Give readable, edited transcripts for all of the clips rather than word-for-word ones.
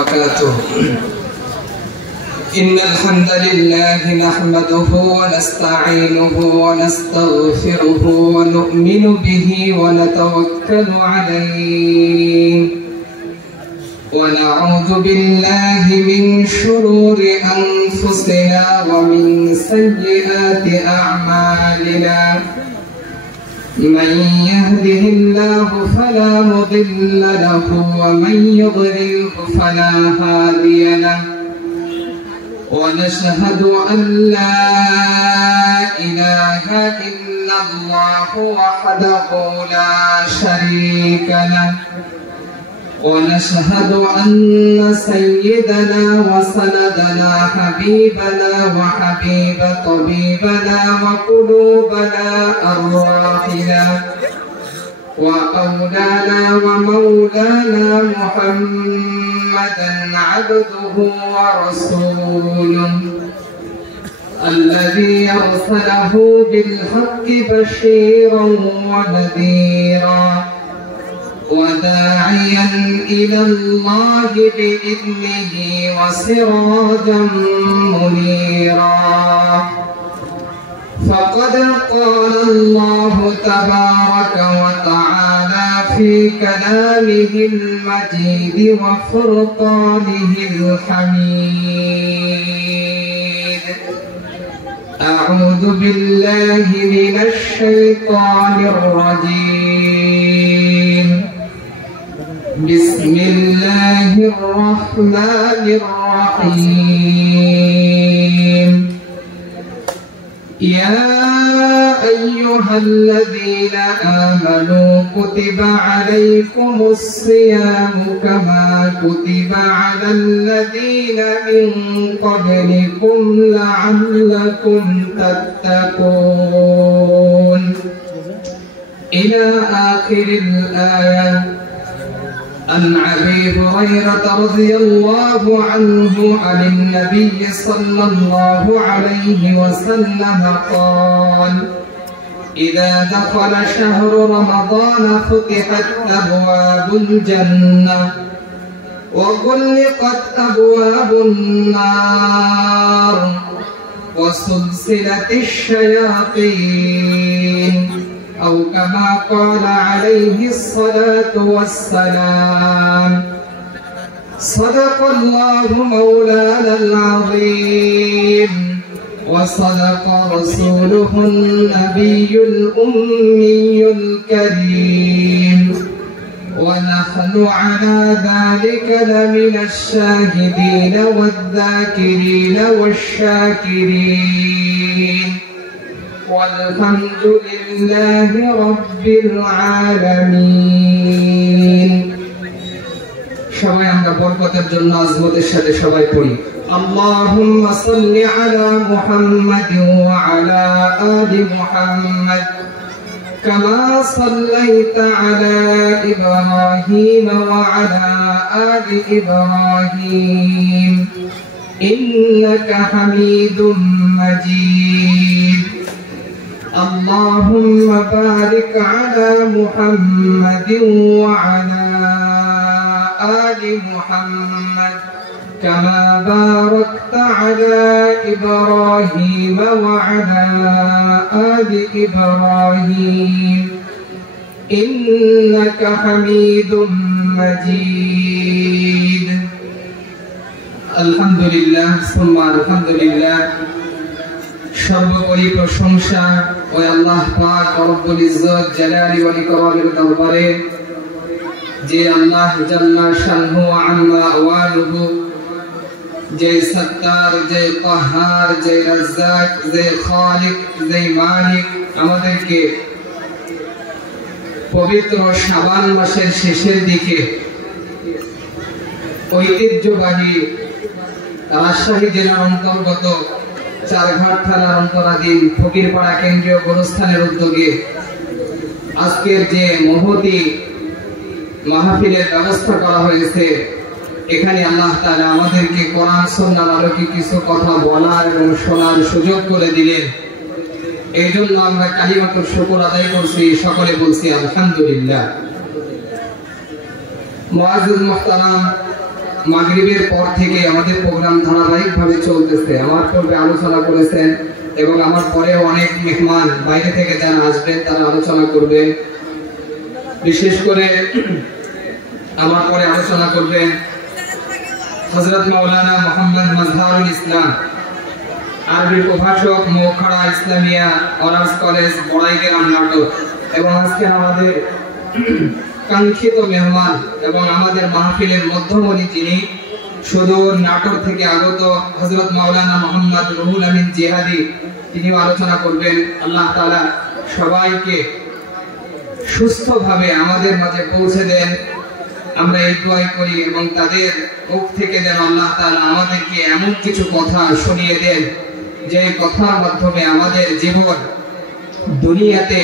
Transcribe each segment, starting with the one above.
وبركاته. إن الحمد لله نحمده ونستعينه ونستغفره ونؤمن به ونتوكل عليه ونعوذ بالله من شرور أنفسنا ومن سيئات أعمالنا. من يهده الله فلا مضل له ومن يضلله فلا هادي له. ونشهد أن لا إله إلا الله وحده لا شريك له. ونشهد أن سيدنا وسندنا حبيبنا وحبيب طبيبنا وقلوبنا أرواحنا وأولانا ومولانا محمدا عبده ورسوله الذي أرسله بالحق بشيرا ونذيرا وداعيا إلى الله بإذنه وسراجا منيرا. فقد قال الله تبارك وتعالى في كلامه المجيد وفرقانه الحميد: أعوذ بالله من الشيطان الرجيم. بسم الله الرحمن الرحيم. يا أيها الذين آمنوا كتب عليكم الصيام كما كتب على الذين من قبلكم لعلكم تتقون إلى آخر الآية. عن أبي هريرة رضي الله عنه عن النبي صلى الله عليه وسلم قال: إذا دخل شهر رمضان فتحت أبواب الجنة وغلقت أبواب النار وسلسلت الشياطين، أو كما قال عليه الصلاة والسلام. صدق الله مولانا العظيم وصدق رسوله النبي الأمي الكريم، ونحن على ذلك لمن الشاهدين والذاكرين والشاكرين، والحمد لله رب العالمين. সবাই আমরা বরকতের জন্য আজমতের সাথে সবাই পড়ি: আল্লাহুম্মা সাল্লি আলা মুহাম্মাদিন ওয়া আলা আলি মুহাম্মাদ কামা সাল্লাইতা আলা ইব্রাহিম ওয়া আলা আলি ইব্রাহিম ইন্নাকা হামিদুম মাজিদ। اللهم بارك على محمد وعلى آل محمد كما باركت على إبراهيم وعلى آل إبراهيم إنك حميد مجيد. الحمد لله ثم الحمد لله। সর্বোপরি প্রশংসা ওই আল্লাহ পাক রব্বুল ইজ্জত জালালি ওয়াল ইকরামের দরবারে, যে আল্লাহ জাল্লা শানহু ওয়া আম্মা ওয়ালুহু, যে সত্তার, যে কাহার, যে রাজ্জাক, যে খালিক, যে মালিক, আমাদেরকে পবিত্র শাবান মাসের শেষের দিকে ঐতিহ্যবাহী রাজশাহী জেলার অন্তর্গত চারঘাট থানার অন্তরাধীন ফকিরপাড়া কেন্দ্রীয় গোরস্থানের উদ্যোগে আজকের যে মহতি মাহফিলের ব্যবস্থা করা হয়েছে, এখানে আল্লাহ তাআলা আমাদেরকে কোরআন সুন্নাহর আলোকে কিছু কথা বলার এবং শোনার সুযোগ করে দিলেন। এই জন্য আমরা কালিমাতুর শুকর আদায় করছি, সকলে বলছি আলহামদুলিল্লাহ। মুআজ্জিজ মুহতারাম, মাগরিবের পর থেকে আমাদের প্রোগ্রাম ধারাবাহিকভাবে চলতেছে। আমার পূর্বে আলোচনা করেছেন এবং আমার পরে অনেক মেহমান বাইরে থেকে যারা আসবেন তারা আলোচনা করবেন। বিশেষ করে আমার পরে আলোচনা করবেন হযরত মাওলানা মোহাম্মদ মাজহারুল ইসলাম, আরবি প্রভাষক, মোখাড়া ইসলামিয়া অনার্স কলেজ, বড়াইগ্রাম, নাটোর। এবং আজকে আমাদের কাঙ্ক্ষিত মেহমান এবং আমাদের মাহফিলের মধ্যমণি যিনি সুদূর নাটোর থেকে আগত হযরত মাওলানা মোহাম্মদ রুহুল আমিন জিহাদি, তিনিও আলোচনা করবেন। আল্লাহ তাআলা সবাইকে সুস্থভাবে আমাদের মাঝে পৌঁছে দেন, আমরা এই দোয়া করি। এবং তাদের মুখ থেকে যেন আল্লাহ তাআলা আমাদেরকে এমন কিছু কথা শুনিয়ে দেন যে কথার মাধ্যমে আমাদের জীবন দুনিয়াতে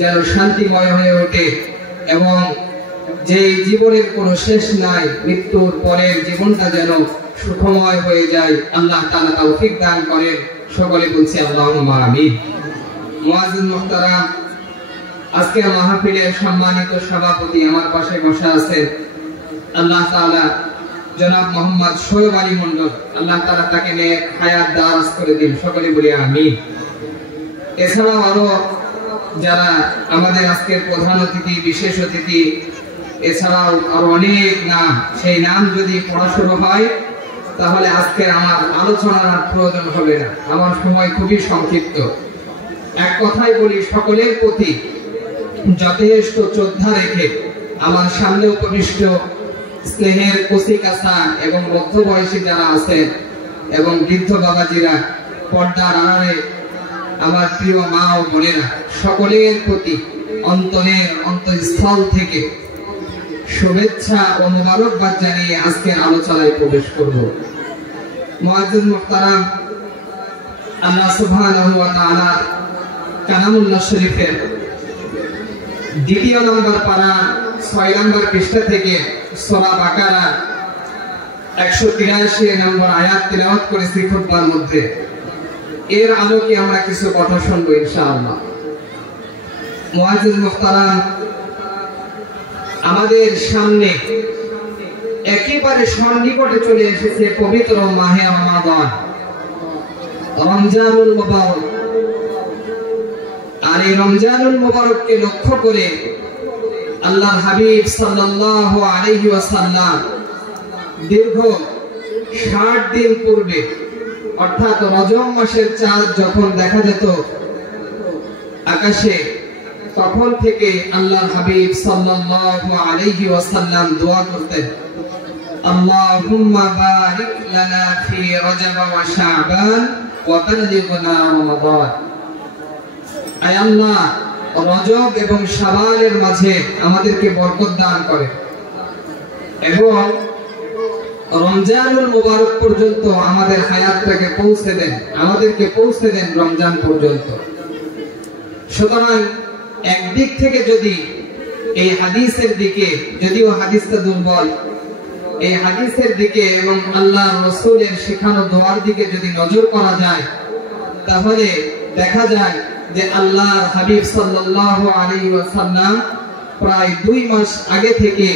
যেন শান্তিময় হয়ে ওঠে এবং যে জীবনের কোনো শেষ নাই, মৃত্যুর পরের জীবনটা যেন সুখময় হয়ে যায়। আল্লাহ তাআলা তৌফিক দান করেন। সকলে বলছি আল্লাহুম্মা আমিন। মুআজ্জিজ মুহতারাম, আজকের মাহফিলের সম্মানিত সভাপতি আমার পাশে বসা আছেন আল্লাহ তাআলা জনাব মোহাম্মদ শোয়েব আলী মন্ডল, আল্লাহ তাআলা তাকে নেক হায়াত দারাজ করে দিন। সকলে বলি আমিন। এছাড়াও আরো যারা আমাদের আজকের প্রধান অতিথি, বিশেষ অতিথি, এছাড়াও আরো অনেক নাম, সেই নাম যদি পড়া শুরু হয় তাহলে আজকে আমার আলোচনার প্রয়োজন হবে না। আমার সময় খুবই সংক্ষিপ্ত। এক কথাই বলি, সকলের প্রতি যথেষ্ট শ্রদ্ধা রেখে আমার সামনে উপবিষ্ট স্নেহের কচিকাঁচা এবং মধ্যবয়সী যারা আছেন এবং বৃদ্ধ বাবাজিরা, পর্দার আড়ালে আমার প্রিয় মা ও বোনেরা, সকলের প্রতি অন্তরের অন্তঃস্থল থেকে শুভেচ্ছা ও মোবারকবাদ জানিয়ে আজকের আলোচনায় প্রবেশ করব। মুআজ্জিজ মুহতারাম, আল্লাহ সুবহানাহু ওয়া তাআলা কালামুল্লাহ শরীফের 2 নম্বর পারা 6 নম্বর পৃষ্ঠা থেকে সূরা বাকারা 183 নম্বর আয়াত তেলাওয়াত করেছি খুতবার মধ্যে। এর আলোকে আমরা কিছু কথা শুনবো ইনশাআল্লাহ। মুআজ্জিজ মুহতারাম, আমাদের সামনে একেবারে সন্নিকটে চলে এসেছে পবিত্র মাহে রমাদান, রমজানুল মুবারক। আর এই রমজানুল মুবারককে লক্ষ্য করে আল্লাহর হাবিব সাল্লাল্লাহু আলাইহি ওয়াসাল্লাম দীর্ঘ 60 দিন পূর্বে, অর্থাৎ রজব মাসের চাঁদ যখন দেখা যেত আকাশে, তখন থেকে আল্লাহর হাবিব সাল্লাল্লাহু আলাইহি ওয়াসাল্লাম দোয়া করতেন, আল্লাহুম্মা বারিক লানা ফি রজব ওয়া শাবান ওয়া বাল্লিগনা রমাদান। আয় আল্লাহ, রজব এবং শাবানের মাঝে আমাদেরকে বরকত দান করেন এবং রমজানুল মুবারক পর্যন্ত আমাদের হায়াতটাকে পৌঁছে দেন, আমাদেরকে পৌঁছে দেন রমজান পর্যন্ত। সুতরাং একদিক থেকে যদি এই হাদিসের দিকে, যদিও হাদিসটা দুর্বল, এই হাদিসের দিকে এবং আল্লাহ রাসূলের শেখানো দোয়ার দিকে যদি নজর করা যায়, তাহলে দেখা যায় যে আল্লাহর হাবিব সাল্লাল্লাহু আলাইহি ওয়াসাল্লাম প্রায় 2 মাস আগে থেকে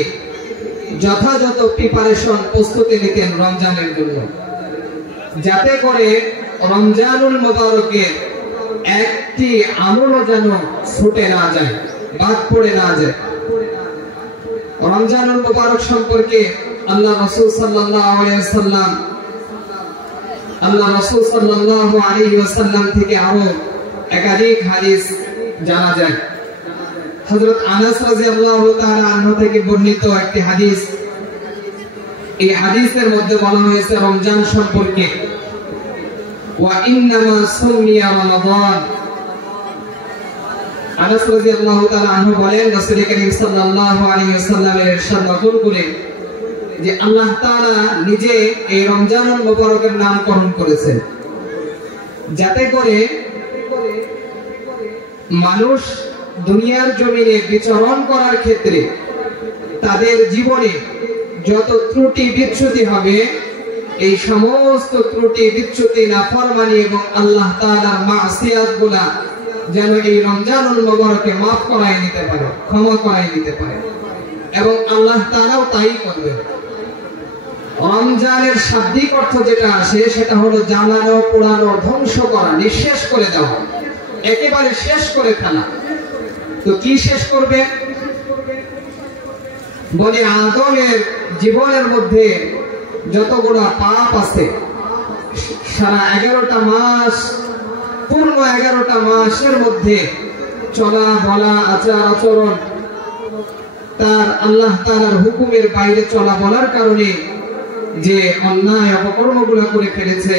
যথাযথ প্রিপারেশন, প্রস্তুতি নিতেন রমজানের জন্য, যাতে করে রমজানুল মুবারকের একটি আমলও যেন ছুটে না যায়, বাদ পড়ে না যায়। রমজানুল মুবারক সম্পর্কে আল্লাহ রাসূল সাল্লাল্লাহু আলাইহি ওয়াসাল্লাম থেকে আরো একাধিক হাদিস জানা যায়। হযরত আনাস রাদিয়াল্লাহু তাআলা আনহু থেকে বর্ণিত একটি হাদিস, এই হাদিসের মধ্যে বলা হয়েছে রমজান সম্পর্কে, ওয়া ইন্নামা সুমিয়া রমাদান। আনাস রাদিয়াল্লাহু তাআলা আনহু বলেন, রাসূল করিম সাল্লাল্লাহু আলাইহি ওয়াসাল্লামের ইরশাদ নকল করে যে আল্লাহ তাআলা নিজে এই রমজানুল মুবারকের নামকরণ করেছেন, যাতে করে মানুষ দুনিয়ার জমিনে বিচরণ করার ক্ষেত্রে তাদের জীবনে যত ত্রুটি বিচ্যুতি হবে, এই সমস্ত ত্রুটি বিচ্যুতি, নাফরমানি এবং আল্লাহ তাআলার মাসিয়াতগুলা যেন এই রমজানুল মুবারকে মাফ করায় নিতে পারে, ক্ষমা করায় নিতে পারে, এবং আল্লাহ তাআলাও তাই করবেন। রমজানের শাব্দিক অর্থ যেটা আসে সেটা হলো জ্বালানো, পোড়ানো, ধ্বংস করা, নিঃশেষ করে দেওয়া, একেবারে শেষ করে ফেলা। তো কি শেষ করবে? বলে আদমের জীবনের মধ্যে যতগুলো পাপ আছে, সারা 11টা মাস, পূর্ণ 11টা মাসের মধ্যে চলা বলা, আচার আচরণ, তার আল্লাহ তাআলার হুকুমের বাইরে চলা বলার কারণে যে অন্যায় অপকর্মগুলো করে ফেলেছে,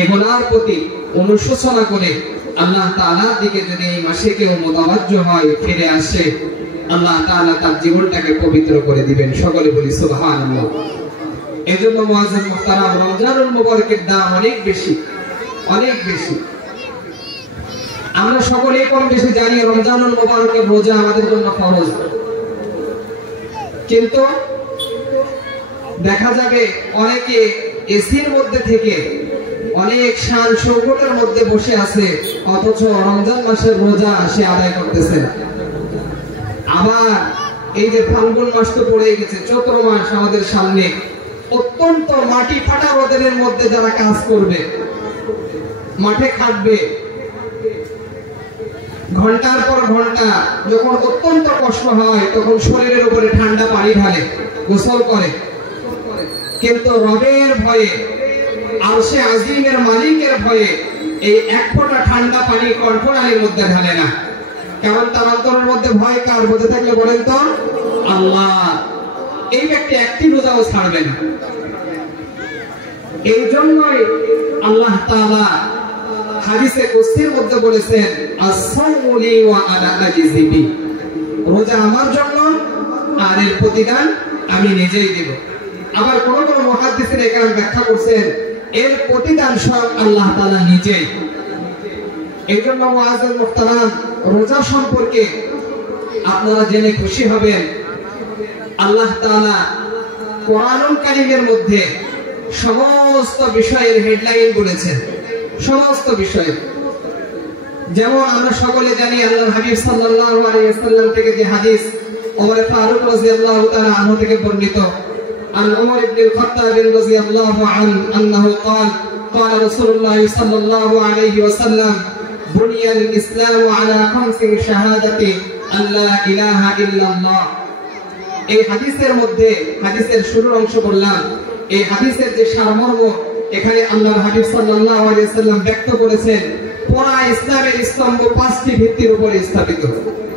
এগুলার প্রতি অনুশোচনা করে আল্লাহ তাআলার দিকে যদি এই মাসে কেউ মুতাওয়াজ্জহ হয়, ফিরে আসে, আল্লাহ তাআলা তার জীবনটাকে পবিত্র করে দিবেন। সকলে বলি সুবহানাল্লাহ। এজন্য মুআজ্জিন মুহতারাম, রমজানুল মুবারকের দাম অনেক বেশি, অনেক বেশি। আমরা সকলেই কম বেশি জানি রমজানুল মুবারকের রোজা আমাদের জন্য ফরজ, কিন্তু দেখা যাবে অনেকে এসির মধ্যে থেকে অনেক শান শৌকতের মধ্যে বসে আছে, অথচ রমজান মাসের রোজা সে আদায় করতেছে না। আবার এই যে ফাল্গুন মাস তো পড়ে গেছে, চৈত্র মাস আমাদের সামনে, অত্যন্ত মাটি ফাটা রোদের মধ্যে যারা কাজ করবে, মাঠে খাটবে, ঘন্টার পর ঘন্টা, যখন অত্যন্ত কষ্ট হয় তখন শরীরের উপরে ঠান্ডা পানি ঢালে, গোসল করে, কিন্তু রবের ভয়ে, আরশে আজিমের মালিকের ভয়ে এই এক ফোঁটা ঠান্ডা পানি কণ্ঠনালীর মধ্যে ঢালে না। কারণ তার অন্তরের মধ্যে ভয় কার? বুঝে থাকলে বলেন তো, আল্লাহ। এই ব্যক্তি একটি রোজাও ছাড়বে না। এই জন্যই আল্লাহ তাআলা হাদিসে কুদসির মধ্যে বলেছেন, আস-সাওমু লি ওয়া আনা আজজি বি, রোজা আমার জন্য আর এর প্রতিদান আমি নিজেই দেব। আবার কোন কোন মুহাদ্দিসিন এখানে ব্যাখ্যা করছেন, এর প্রতিদান স্বয়ং আল্লাহ তাআলা নিজেই। এই জন্য মুআজ্জিন মুহতারাম, রোজা সম্পর্কে আপনারা জেনে খুশি হবেন, আল্লাহ তাআলা কোরআনুল কারীমের মধ্যে সমস্ত বিষয়ের হেডলাইন বলেছেন, সমস্ত বিষয়। যেমন আমরা সকলে জানি আল্লাহর হাবিব সাল্লাল্লাহু আলাইহি ওয়াসাল্লাম থেকে যে হাদিস ওমর ফারুক রাদিয়াল্লাহু তাআলা আনহু থেকে বর্ণিত, عن عمر بن الخطاب رضي الله عنه أنه قال قال رسول الله صلى الله عليه وسلم بني الإسلام على 5 شهادة أن لا إله إلا الله। এই হাদিসের মধ্যে, হাদিসের শুরুর অংশ বললাম, এই হাদিসের যে সারমর্ম এখানে আল্লাহর হাবিব সাল্লাল্লাহু আলাইহি ওয়াসাল্লাম ব্যক্ত করেছেন, পুরা ইসলামের স্তম্ভ 5টি ভিত্তির উপরে স্থাপিত।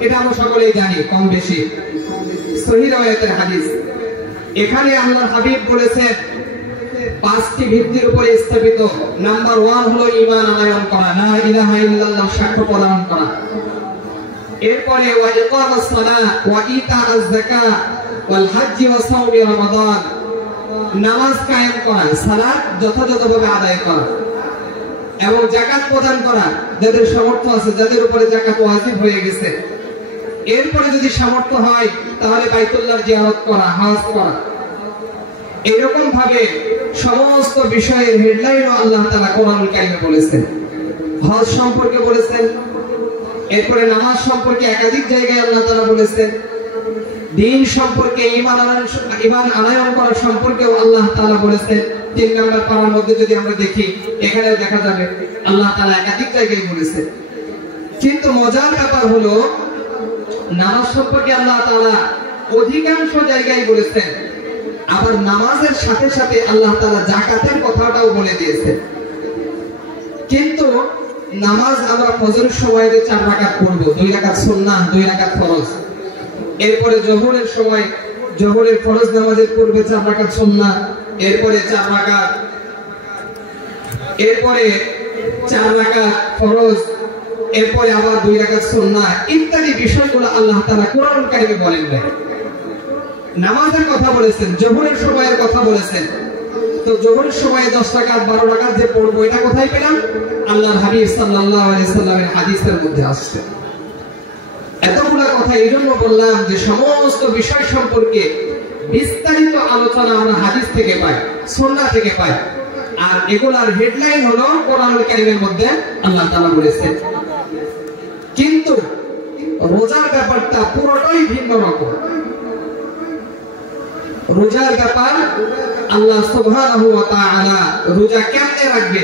এটা আমরা সকলেই জানি কম বেশি, সহিহ riwayat-এর হাদিস। এখানে আল্লাহর হাবিব বলেছেন 5টি ভিত্তির উপরে স্থাপিত। নাম্বার 1 হলো ঈমান আনয়ন করা, লা ইলাহা ইল্লাল্লাহ সাক্ষ্য প্রদান করা। এরপরে ওয়া ইকামাস সালাহ ওয়া ইতাআজ যাকাত ওয়াল হজ্জ ওয়া সাওমি রমাদান, নামাজ কায়েম করা, সালাত যথাযথভাবে আদায় করা এবং যাকাত প্রদান করা, যাদের সামর্থ্য আছে, যাদের উপরে যাকাত ওয়াজিব হয়ে গেছে। এরপরে যদি সামর্থ্য হয় তাহলে বাইতুল্লাহর জিয়ারত করা, হজ করা। এরকম ভাবে সমস্ত বিষয়ের হেডলাইনও আল্লাহ তাআলা কোরআনুল কারীমে বলেছেন। হজ সম্পর্কে বলেছেন, এরপরে নামাজ সম্পর্কে একাধিক জায়গায় আল্লাহ তাআলা বলেছেন, দ্বীন সম্পর্কে, ঈমান আনয়ন করা সম্পর্কেও আল্লাহ তাআলা বলেছেন। 3 নম্বর পারার মধ্যে যদি আমরা দেখি, এখানে দেখা যাবে আল্লাহ তাআলা একাধিক জায়গায় বলেছেন। কিন্তু মজার ব্যাপার হলো, নামাজ সম্পর্কে আল্লাহ তাআলা অধিকাংশ জায়গায় বলেছেন, আবার নামাজের সাথে সাথে আল্লাহ তাআলা যাকাতের কথাটাও বলে দিয়েছেন। কিন্তু নামাজ আমরা ফজরের সময় 4 রাকাত পড়ব, 2 রাকাত সুন্নাহ, 2 রাকাত ফরজ। এরপরে জোহরের সময়, জোহরের ফরজ নামাজের পূর্বে 4 রাকাত সুন্নাহ, এরপরে 4 রাকাত, এরপরে 4 রাকাত ফরজ, এরপরে আবার 2 রাকাত সুন্নাহ, ইত্যাদি বিষয়গুলো আল্লাহ তাআলা কোরআনুল কারীমে বলেন নাই। নামাজের কথা বলেছেন, জোহরের সময়ের কথা বলেছেন। তো জোহরের সময়ে 10 রাকাত 12 রাকাত যে পড়বো, এটা কোথায় পেলাম? আল্লাহর হাবিব সাল্লাল্লাহু আলাইহি সাল্লামের হাদিসের মধ্যে আসছে। এতগুলো কথা এই জন্য বললাম যে সমস্ত বিষয় সম্পর্কে বিস্তারিত আলোচনা আমরা হাদিস থেকে পাই, সুন্নাহ থেকে পাই। আর এগুলার হেডলাইন হলো কোরআনুল কারীমের মধ্যে আল্লাহ তাআলা বলেছেন। কিন্তু রোজার ব্যাপারটা পুরোটাই ভিন্ন রকম। রোজার ব্যাপার আল্লাহ সুবহানাহু ওয়া তাআলা রোজা কেমনে রাখবে,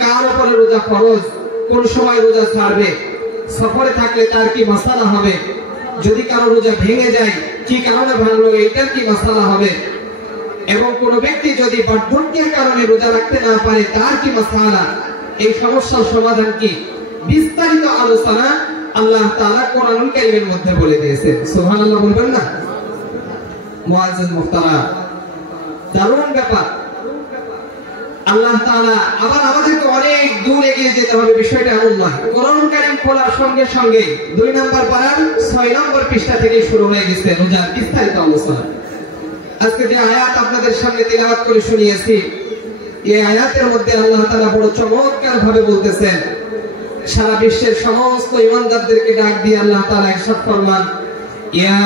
কার উপরে রোজা ফরজ, কোন সময় রোজা ছাড়বে, সফরে থাকলে তার কি মাসালা হবে, যদি কারো রোজা ভেঙে যায় কি কারণে ভাঙলো এটার কি মাসালা হবে, এবং কোন ব্যক্তি যদি বার্ধক্যের কারণে রোজা রাখতে না পারে তার কি মাসালা, এই সমস্যার সমাধান কি, বিস্তারিত আলোচনা আল্লাহ তাআলা কোরআনুল কারীমের মধ্যে বলে দিয়েছেন। সুবহানাল্লাহ বলবেন না? মুআজ্জিজ মুহতারাম, দারুণ ব্যাপার। আল্লাহ তাআলা আবার আমাদেরকে অনেক দূর এগিয়ে যেতে হবে, বিষয়টা এমন নয়। কোরআনুল কারীম খোলার সঙ্গে সঙ্গে 2 নম্বর পারার 6 নম্বর পৃষ্ঠা থেকে শুরু হয়ে গেছে রোজার বিস্তারিত আলোচনা। আজকে যে আয়াত আপনাদের সামনে তিলাওয়াত করে শুনিয়েছি, এই আয়াতের মধ্যে আল্লাহ তাআলা বড় চমৎকার ভাবে বলতেছেন, সারা বিশ্বের সমস্ত ঈমানদারদেরকে ডাক দিয়ে আল্লাহ তাআলা ইরশাদ ফরমান, ইয়া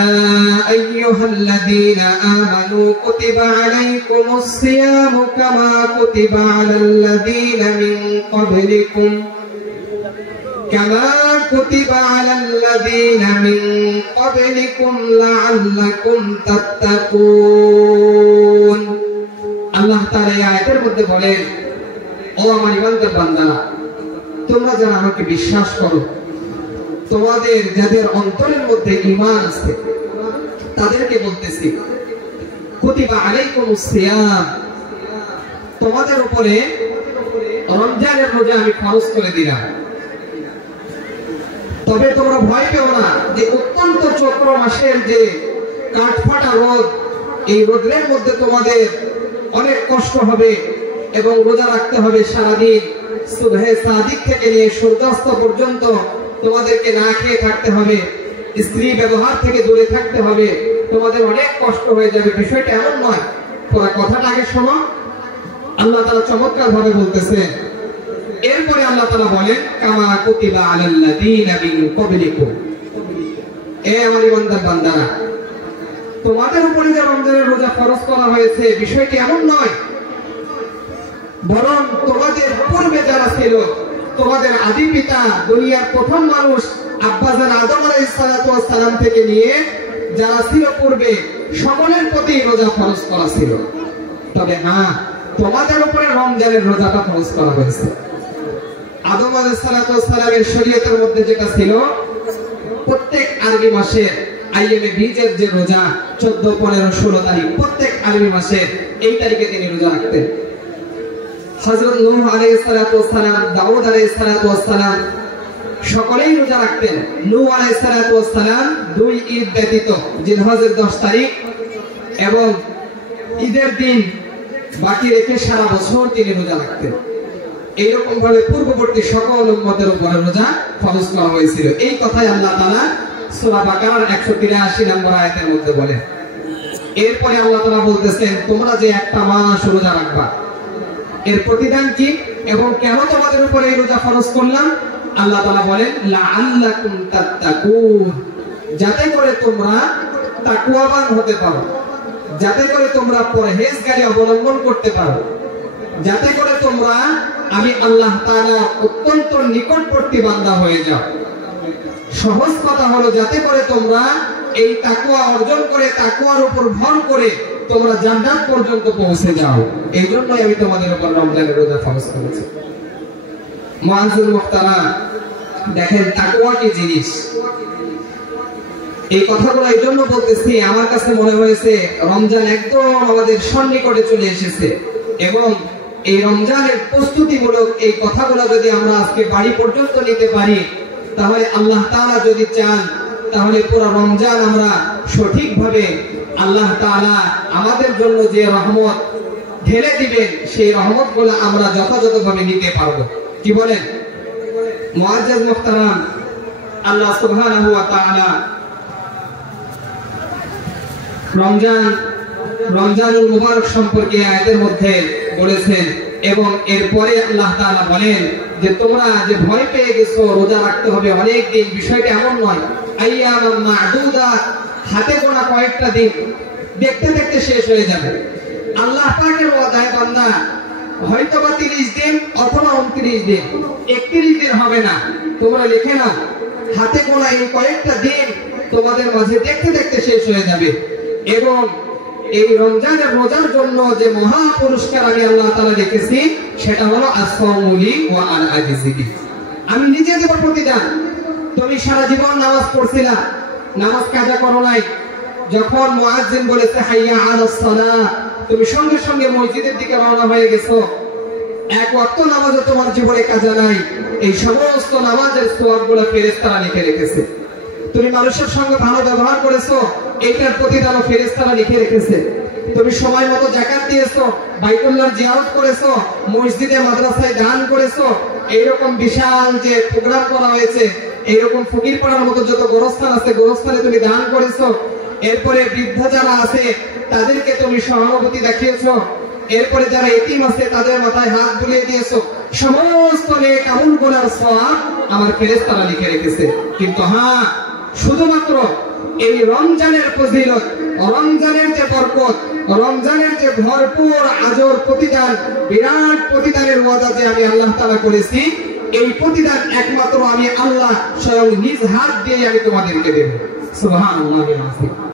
আইয়ুহাল্লাযীনা আমানু কুতিবা আলাইকুমুস সিয়ামু কামা কুতিবা আলাল্লাযীনা মিন ক্বাবলিকুম লাআল্লাকুম তাত্তাকুন। আল্লাহ তাআলা এই আয়াতের মধ্যে বলেন, ও আমার ঈমানদার বান্দারা, তোমরা যারা আমাকে বিশ্বাস করো, তোমাদের যাদের অন্তরের মধ্যে ঈমান আছে তাদেরকে বলতেছি, কুতিবা আলাইকুমুস সিয়াম, তোমাদের উপরে রমজানের রোজা আমি ফরজ করে দিলাম। তবে তোমরা ভয় পেও না যে অত্যন্ত চৈত্র মাসের যে কাঠফাটা রোদ, এই রোদের মধ্যে তোমাদের অনেক কষ্ট হবে এবং রোজা রাখতে হবে সারাদিন, সুবহে সাদিক থেকে নিয়ে সূর্যাস্ত পর্যন্ত তোমাদেরকে না খেয়ে থাকতে হবে, স্ত্রী ব্যবহার থেকে দূরে থাকতে হবে, তোমাদের অনেক কষ্ট হয়ে যাবে। বিষয়টা এমন নয়। পুরো কথাটা আগে শোনো, আল্লাহ তাআলা চমৎকার ভাবে বলতেছে। এরপরে আল্লাহ তাআলা বলেন, কামা কুতিবা আলাল্লাযীনা মিন ক্বাবলিকুম, এ আমার ঈমানদার বান্দারা, তোমাদের উপরে যে রমজানের রোজা ফরজ করা হয়েছে বিষয়টি এমন নয়, বরং তোমাদের পূর্বে যারা ছিল, তোমাদের আদি পিতা দুনিয়ার প্রথম মানুষ আব্বাজান আদম আলাইহিস সালাতু ওয়াস সালাম থেকে নিয়ে যারা ছিল পূর্বে, সকলের প্রতি রোজা ফরজ করা ছিল। তবে হ্যাঁ, তোমাদের উপরে রমজানের রোজাটা ফরজ করা হয়েছে। আদম আলাইহিস সালাতু ওয়াস সালামের শরীয়তের মধ্যে যেটা ছিল, প্রত্যেক আরবি মাসের আইয়ামে বীজের যে রোজা 14, 15, 16 তারিখ, প্রত্যেক আরবি মাসে এই তারিখে তিনি রোজা রাখতেন। হযরত নূহ আলাইহিস সালাতু ওয়াস সালাম, দাউদ আলাইহিস সালাতু ওয়াস সালাম সকলেই রোজা রাখতেন। নূহ আলাইহিস সালাতু ওয়াস সালাম 2 ঈদ ব্যতীত, জিলহজের 10 তারিখ এবং ঈদের দিন বাকি রেখে সারা বছর তিনি রোজা রাখতেন। এইরকম ভাবে পূর্ববর্তী সকল উম্মতের উপরে রোজা ফরজ করা হয়েছিল। এই কথাই আল্লাহ তাআলা সূরা বাকারার 183 নম্বর আয়াতের মধ্যে বলেন। এরপরে আল্লাহ তাআলা বলতেছেন, তোমরা যে একটা মাস রোজা রাখবা, এর প্রতিদান কি এবং কেন তোমাদের উপরে এই রোজা ফরজ করলাম? আল্লাহ তাআলা বলেন, লাআল্লাকুম তাত্তাকুন, যাতে করে তোমরা তাকওয়াবান হতে পারো, যাতে করে তোমরা পরহেজগারি অবলম্বন করতে পারো, যাতে করে তোমরা আমি আল্লাহ তাআলা অত্যন্ত নিকটবর্তী বান্দা হয়ে যাও। সহজ কথা হলো, যাতে করে তোমরা এই তাকওয়া অর্জন করে, তাকওয়ার উপর ভর করে তোমরা জান্নাত পর্যন্ত পৌঁছে যাও। এই জন্যই আমি তোমাদের উপর রমজানের রোজা ফরজ করেছি। মুআজ্জিজ মুহতারাম, দেখেন তাকওয়া কি জিনিস। এই কথাগুলো এই জন্য বলতেছি, আমার কাছে মনে হয়েছে রমজান একদম আমাদের সন্নিকটে চলে এসেছে এবং এই রমজানের প্রস্তুতিমূলক এই কথাগুলো যদি আমরা আজকে বাড়ি পর্যন্ত নিতে পারি, তাহলে আল্লাহ তাআলা যদি চান তাহলে পুরো রমজান আমরা সঠিকভাবে আল্লাহ তাআলা আমাদের জন্য যে রহমত ঢেলে দিবেন, সেই রহমতগুলো আমরা যথাযথভাবে নিতে পারবো। কি বলেন মুআজ্জিজ মুহতারাম? আল্লাহ সুবহানাহু ওয়া তাআলা রমজানুল মুবারক সম্পর্কে আয়াতের মধ্যে বলেছেন এবং এরপরে আল্লাহ তাআলা বলেন যে তোমরা যে ভয় পেয়ে গেছো রোজা রাখতে হবে অনেক দিন, বিষয়টা এমন নয়। আইয়ামান মা'দুদাত, হাতে গোনা কয়েকটা দিন, দেখতে দেখতে শেষ হয়ে যাবে। আল্লাহ পাকের ওয়াদায় বান্দা হয়তোবা 30 দিন অথবা 29 দিন, 31 দিন হবে না। তোমরা লিখে নাও, হাতে গোনা এই কয়েকটা দিন তোমাদের মাঝে দেখতে দেখতে শেষ হয়ে যাবে এবং এই রমজানের রোজার জন্য যে মহা পুরস্কার আমি আল্লাহ তাআলা রেখেছি সেটা হলো আসসামুলি ওয়া আল আজিজি। আমি নিজে দেব প্রতিদান। তুমি সারা জীবন নামাজ পড়ছিলা, নামাজ কাজা করো নাই, যখন মুয়াজ্জিন বলেছে হাইয়া আলাস সালাহ, তুমি সঙ্গে সঙ্গে মসজিদের দিকে রওনা হয়ে গেছো, এক ওয়াক্ত নামাজও তোমার জীবনে কাজা নাই, এই সমস্ত নামাজের সওয়াবগুলো ফেরেশতারা লিখে রেখেছে। তুমি মানুষের সঙ্গে ভালো ব্যবহার করেছো, এইটার প্রতিদানও ফেরেশতারা লিখে রেখেছে। তুমি সময় মতো যাকাত দিয়েছো, বাইতুল্লাহর জিয়ারত করেছো, মসজিদে মাদ্রাসায় দান করেছো, এইরকম বিশাল যে প্রোগ্রাম করা হয়েছে, এইরকম ফকির পাড়ার মতো যত গোরস্থান আছে গোরস্থানে তুমি দান করেছো, এরপরে বৃদ্ধ যারা আছে তাদেরকে তুমি সহানুভূতি দেখিয়েছো, এরপরে যারা এতিম আছে তাদের মাথায় হাত বুলিয়ে দিয়েছো, সমস্ত নেক আমলগুলোর সওয়াব আমার ফেরেশতারা লিখে রেখেছে। কিন্তু হ্যাঁ, শুধুমাত্র এই রমজানের ফজিলত, রমজানের যে বরকত, রমজানের যে ভরপুর আজর প্রতিদান, বিরাট প্রতিদানের ওয়াদা যে আমি আল্লাহ তাআলা করেছি, এই প্রতিদান একমাত্র আমি আল্লাহ স্বয়ং নিজ হাত দিয়ে আমি তোমাদেরকে দেব। সুবহানাল্লাহ।